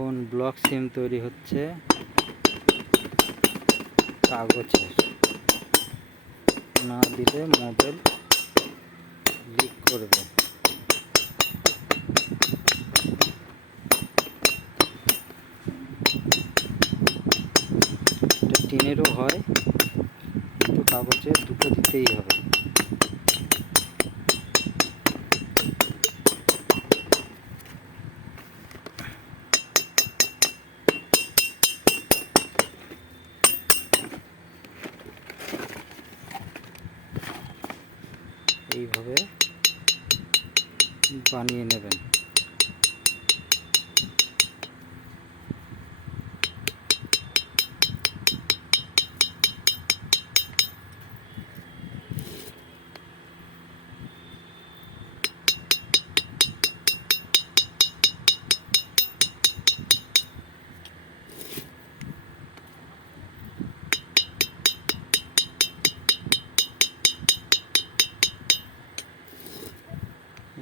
এখন ব্লক সিম তৈরি হচ্ছে কাগজের, না দিলে মোবাইল লিক করবে। এটা টিনেরও হয়, কিন্তু কাগজের দুটো দিতেই হবে। এইভাবে বানিয়ে নেবেন।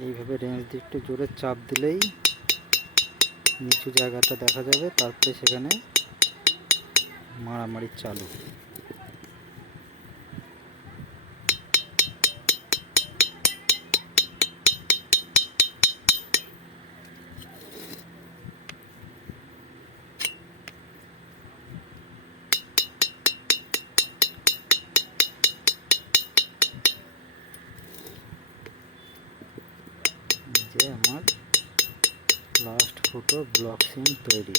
এইভাবে রেঞ্জ দিয়ে একটু জোরে চাপ দিলেই নিচু জায়গাটা দেখা যাবে, তারপরে সেখানে মারামারি চালু। যে আমার লাস্ট ফটো ব্লক সিম তৈরি।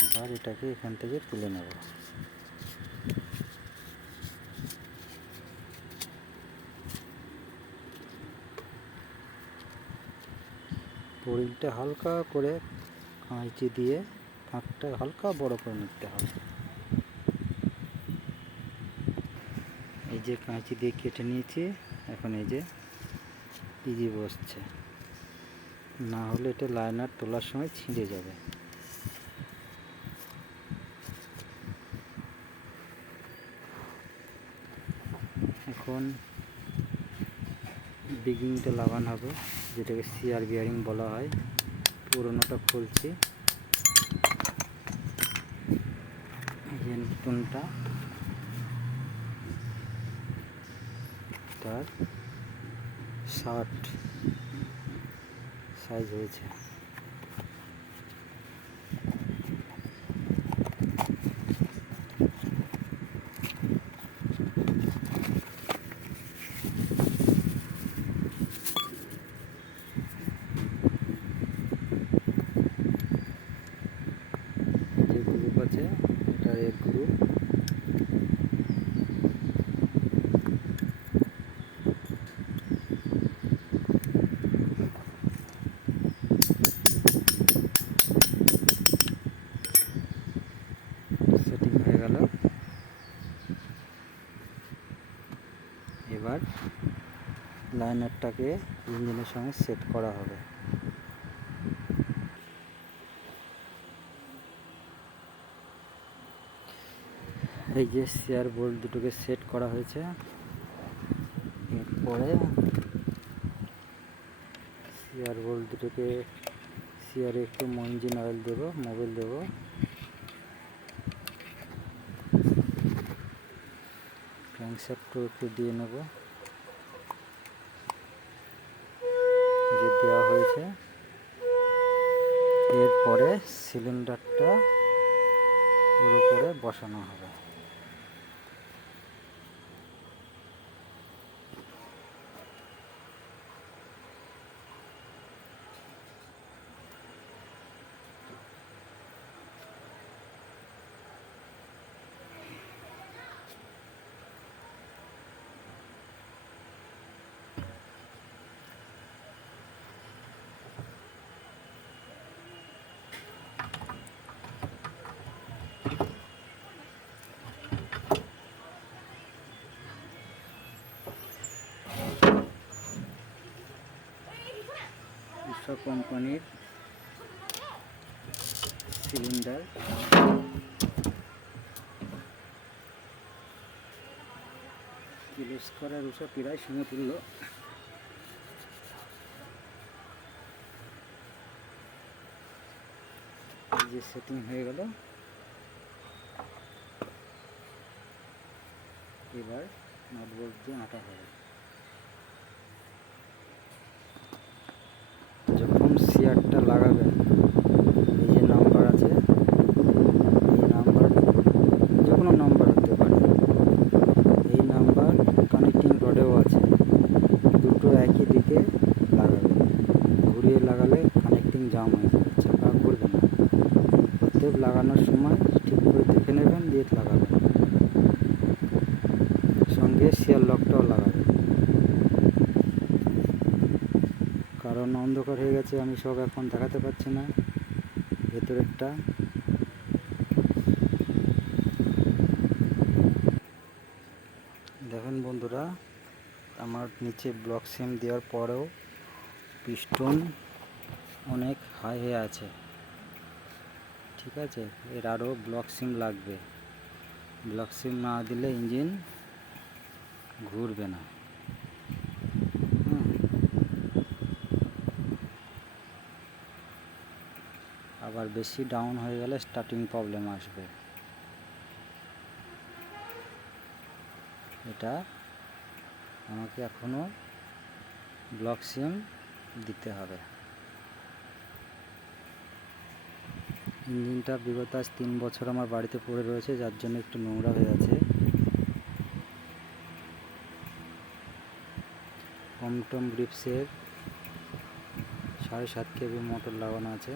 এবার এটাকে এখান থেকে তুলে নেব। বোরিংটা হালকা করে কাঁচি দিয়ে ফাঁকটা হালকা বড় করে নিতে হবে। এই যে কাঁচি দিয়ে কেটে নিয়েছি, এখন এই যে ইজি বসছে, না হলে এটা লাইনার তোলার সময় ছিঁড়ে যাবে। এখন বিগিংটা লাগানো হবে, যেটাকে সিআর বিয়ারিং বলা হয়। পুরোনোটা খুলছি, এই নতুনটা তার 60 সাইজ হয়েছে। যে গ্রুপ আছে এটা এর গ্রুপ। সেটিং হয়ে গেল। এবার লাইনারটাকে ইঞ্জিনের সঙ্গে সেট করা হবে। এই যে সিআর বোল্ট দুটোকে সেট করা হয়েছে। এরপরে সিআর বোল্ট দুটোকে সিআরে একটু ইঞ্জিন অয়েল দেবো, মোবিল দেবো। ক্র্যাঙ্কশ্যাফটও একটু দিয়ে নেব, যে দেওয়া হয়েছে। এরপরে সিলিন্ডারটা ওর উপরে বসানো হবে। উষা কোম্পানির সিলিন্ডার, কিলোস্কোয়ার আর উষা প্রায় সমতুল্য। যে সেটিং হয়ে গেল। এবার নাট বোল্ট দিয়ে আটা হবে। যখন সিয়ারটা লাগাবেন, এই যে নাম্বার আছে, এই নাম্বার যে কোনো নাম্বার হতে পারে, এই নাম্বার কানেক্টিং রডেও আছে, দুটো একই দিকে লাগাবেন। ঘুরিয়ে লাগালে কানেক্টিং জাম হয়ে যাবে, চাকা ঘুরবে না। প্রত্যেক লাগানোর সময় ঠিক করে দেখে নেবেন, দিয়ে লাগাবেন। সঙ্গে সিয়ার লকটাও লাগাবেন, কারণ অন্ধকার হয়ে গেছে, আমি সব এখন দেখাতে পারছি না। ভেতরেরটা দেখেন বন্ধুরা, আমার নিচে ব্লক সিম দেওয়ার পরেও পিস্টন অনেক হাই হয়ে আছে। ঠিক আছে, এর আরও ব্লক সিম লাগবে। ব্লক সিম না দিলে ইঞ্জিন ঘুরবে না। আবার বেশি ডাউন হয়ে গেলে স্টার্টিং প্রবলেম আসবে। এটা আমাকে এখনও ব্লক সিম দিতে হবে। ইঞ্জিনটা বিগত আজ 3 বছর আমার বাড়িতে পড়ে রয়েছে, যার জন্য একটু নোংরা হয়ে আছে। টমটম গ্রিপসের 7.5 কেবি মোটর লাগানো আছে।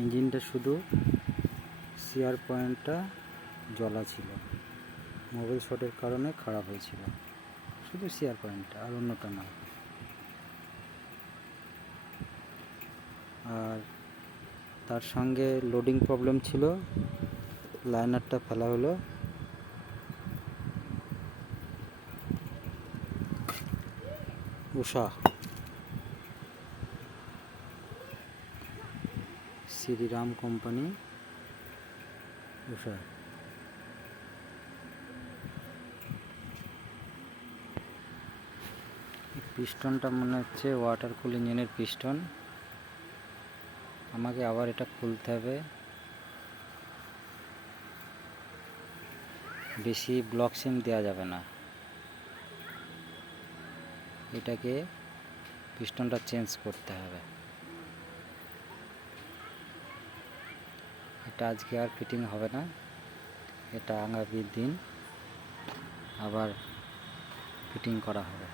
ইঞ্জিনটা শুধু সিয়ার পয়েন্টটা জ্বলা ছিল, মোবাইল শটের কারণে খারাপ হয়েছিল, শুধু সিয়ার পয়েন্টটা, আর অন্যটা না। আর তার সঙ্গে লোডিং প্রবলেম ছিল, লাইনারটা ফেলা হলো। উষা শ্রীরাম কোম্পানি উষা। পিস্টনটা মনে হচ্ছে ওয়াটার কুল ইঞ্জিনের পিস্টন। আমাকে আবার এটা খুলতে হবে। বেশি ব্লক সিম দেওয়া যাবে না, এটাকে পিস্টনটা চেঞ্জ করতে হবে। এটা আজকে আর ফিটিং হবে না, এটা আগামী দিন আবার ফিটিং করা হবে।